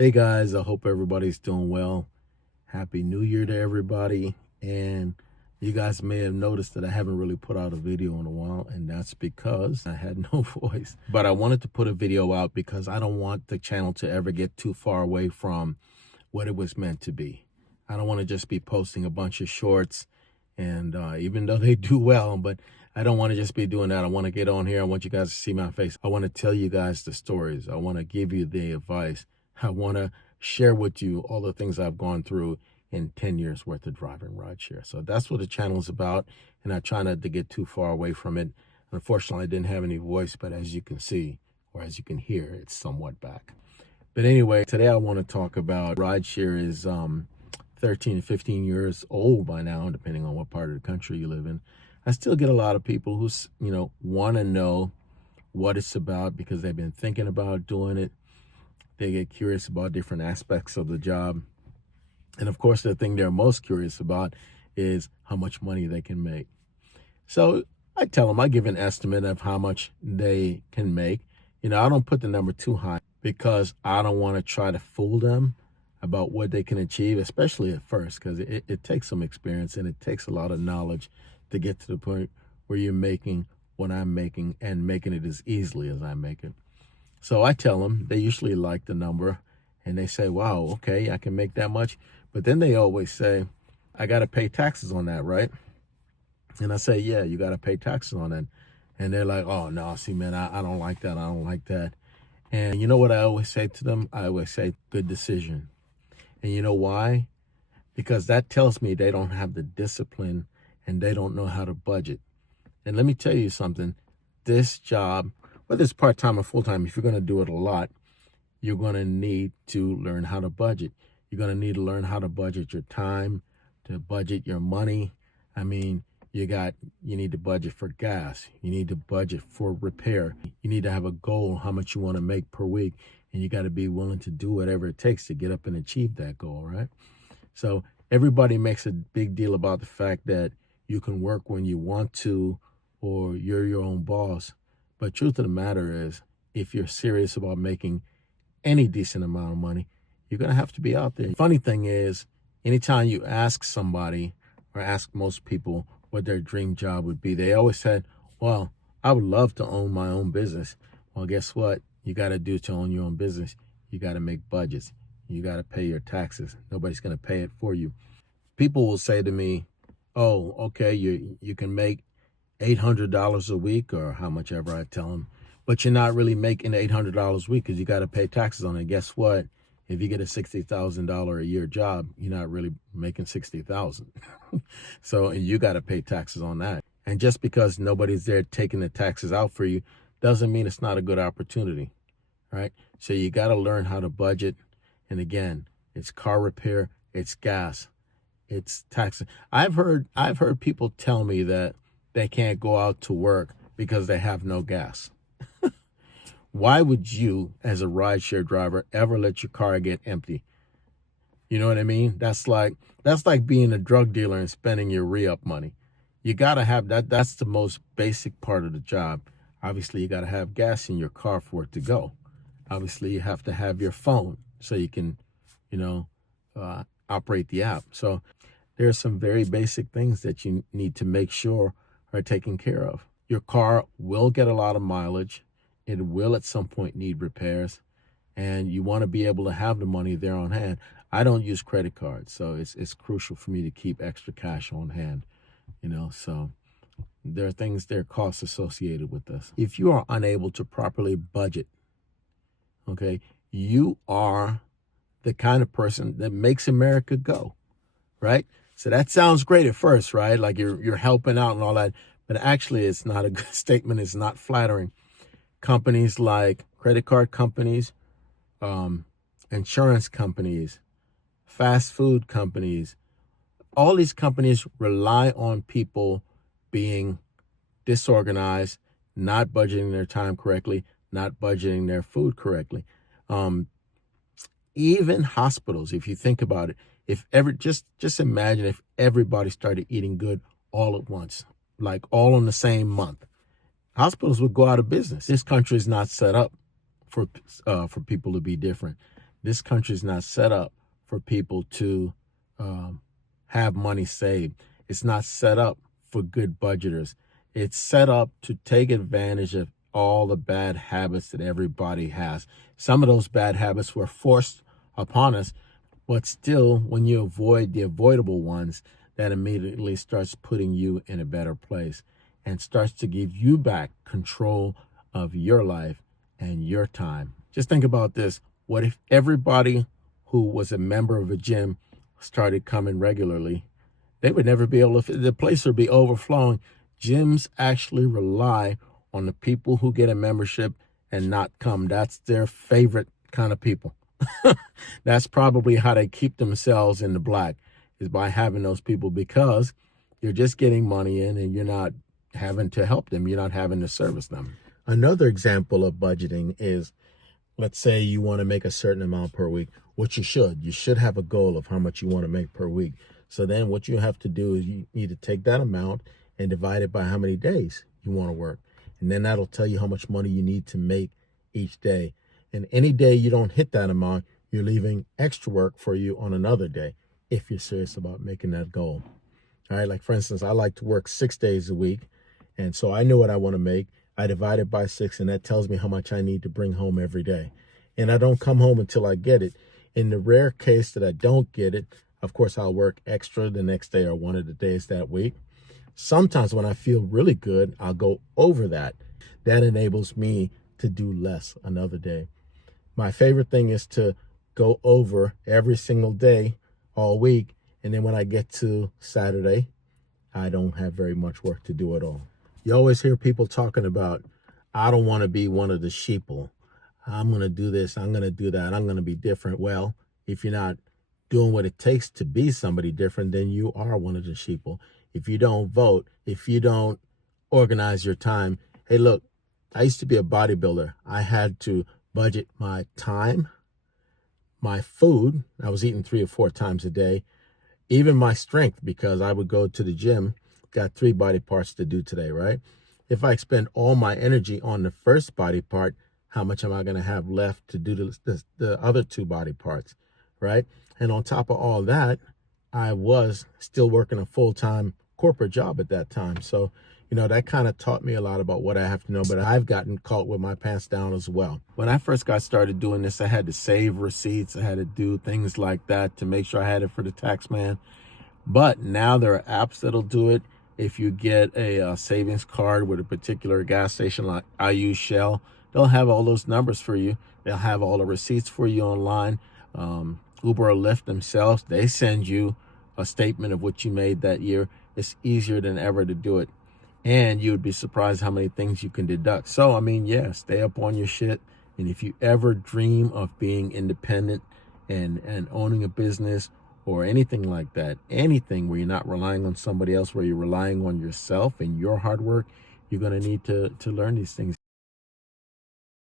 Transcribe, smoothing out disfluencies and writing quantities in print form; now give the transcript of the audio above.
Hey guys, I hope everybody's doing well. Happy New Year to everybody. And you guys may have noticed that I haven't really put out a video in a while, and that's because I had no voice. But I wanted to put a video out because I don't want the channel to ever get too far away from what it was meant to be. I don't want to just be posting a bunch of shorts, and even though they do well, but I don't want to just be doing that. I want to get on here. I want you guys to see my face. I want to tell you guys the stories. I want to give you the advice. I want to share with you all the things I've gone through in 10 years worth of driving rideshare. So that's what the channel is about, and I try not to get too far away from it. Unfortunately, I didn't have any voice, but as you can see, or as you can hear, it's somewhat back. But anyway, today I want to talk about rideshare is 13 to 15 years old by now, depending on what part of the country you live in. I still get a lot of people who, want to know what it's about because they've been thinking about doing it. They get curious about different aspects of the job. And of course, the thing they're most curious about is how much money they can make. So I tell them, I give an estimate of how much they can make. I don't put the number too high because I don't want to try to fool them about what they can achieve, especially at first, because it takes some experience and it takes a lot of knowledge to get to the point where you're making what I'm making and making it as easily as I make it. So I tell them, they usually like the number and they say, wow, okay, I can make that much. But then they always say, I got to pay taxes on that, right? And I say, yeah, you got to pay taxes on that. And they're like, oh, no, see, man, I don't like that. I don't like that. And you know what I always say to them? I always say, good decision. And you know why? Because that tells me they don't have the discipline and they don't know how to budget. And let me tell you something, this job, whether it's part-time or full-time, if you're going to do it a lot, you're going to need to learn how to budget. You're going to need to learn how to budget your time, to budget your money. I mean, you need to budget for gas. You need to budget for repair. You need to have a goal, how much you want to make per week. And you got to be willing to do whatever it takes to get up and achieve that goal, right? So everybody makes a big deal about the fact that you can work when you want to, or you're your own boss. But truth of the matter is, if you're serious about making any decent amount of money, you're going to have to be out there. The funny thing is, anytime you ask somebody or ask most people what their dream job would be, they always said, well, I would love to own my own business. Well, guess what? You got to do to own your own business. You got to make budgets. You got to pay your taxes. Nobody's going to pay it for you. People will say to me, oh, okay, you can make $800 a week, or how much ever I tell them, but you're not really making $800 a week because you got to pay taxes on it. Guess what? If you get a $60,000 a year job, you're not really making $60,000. So you got to pay taxes on that. And just because nobody's there taking the taxes out for you doesn't mean it's not a good opportunity, right? So you got to learn how to budget. And again, it's car repair, it's gas, it's taxes. I've heard people tell me that they can't go out to work because they have no gas. Why would you, as a rideshare driver, ever let your car get empty? You know what I mean? That's like being a drug dealer and spending your re-up money. You got to have that. That's the most basic part of the job. Obviously, you got to have gas in your car for it to go. Obviously, you have to have your phone so you can, operate the app. So there are some very basic things that you need to make sure are taken care of. Your car will get a lot of mileage. It will at some point need repairs, and you want to be able to have the money there on hand. I don't use credit cards, so it's crucial for me to keep extra cash on hand, so there are costs associated with this. If you are unable to properly budget, okay, you are the kind of person that makes America go, right? So that sounds great at first, right? Like you're helping out and all that, but actually it's not a good statement. It's not flattering. Companies like credit card companies, insurance companies, fast food companies, all these companies rely on people being disorganized, not budgeting their time correctly, not budgeting their food correctly. Even hospitals, if you think about it, just imagine if everybody started eating good all at once, like all in the same month. Hospitals would go out of business. This country is not set up for people to be different. This country is not set up for people to have money saved. It's not set up for good budgeters. It's set up to take advantage of all the bad habits that everybody has. Some of those bad habits were forced upon us, but still, when you avoid the avoidable ones, that immediately starts putting you in a better place and starts to give you back control of your life and your time. Just think about this. What if everybody who was a member of a gym started coming regularly? They would never be able to, the place would be overflowing. Gyms actually rely on the people who get a membership and not come. That's their favorite kind of people. That's probably how they keep themselves in the black, is by having those people, because you're just getting money in and you're not having to help them. You're not having to service them. Another example of budgeting is, let's say you want to make a certain amount per week, which you should have a goal of how much you want to make per week. So then what you have to do is you need to take that amount and divide it by how many days you want to work. And then that'll tell you how much money you need to make each day. And any day you don't hit that amount, you're leaving extra work for you on another day if you're serious about making that goal. All right, like for instance, I like to work 6 days a week. And so I know what I want to make. I divide it by 6, and that tells me how much I need to bring home every day. And I don't come home until I get it. In the rare case that I don't get it, of course, I'll work extra the next day or one of the days that week. Sometimes when I feel really good, I'll go over that. That enables me to do less another day. My favorite thing is to go over every single day all week. And then when I get to Saturday, I don't have very much work to do at all. You always hear people talking about, I don't want to be one of the sheeple. I'm going to do this. I'm going to do that. I'm going to be different. Well, if you're not doing what it takes to be somebody different, then you are one of the sheeple. If you don't vote, if you don't organize your time. Hey, look, I used to be a bodybuilder. I had to budget my time, my food. I was eating 3 or 4 times a day, even my strength, because I would go to the gym. Got 3 body parts to do today, right? If I expend all my energy on the first body part, how much am I going to have left to do the other 2 body parts, right? And on top of all that, I was still working a full-time corporate job at that time. So, that kind of taught me a lot about what I have to know, but I've gotten caught with my pants down as well. When I first got started doing this, I had to save receipts. I had to do things like that to make sure I had it for the tax man. But now there are apps that'll do it. If you get a savings card with a particular gas station, like I use Shell, they'll have all those numbers for you. They'll have all the receipts for you online. Uber or Lyft themselves, they send you a statement of what you made that year. It's easier than ever to do it. And you would be surprised how many things you can deduct. So, yeah, stay up on your shit. And if you ever dream of being independent and owning a business or anything like that, anything where you're not relying on somebody else, where you're relying on yourself and your hard work, you're going to need to learn these things.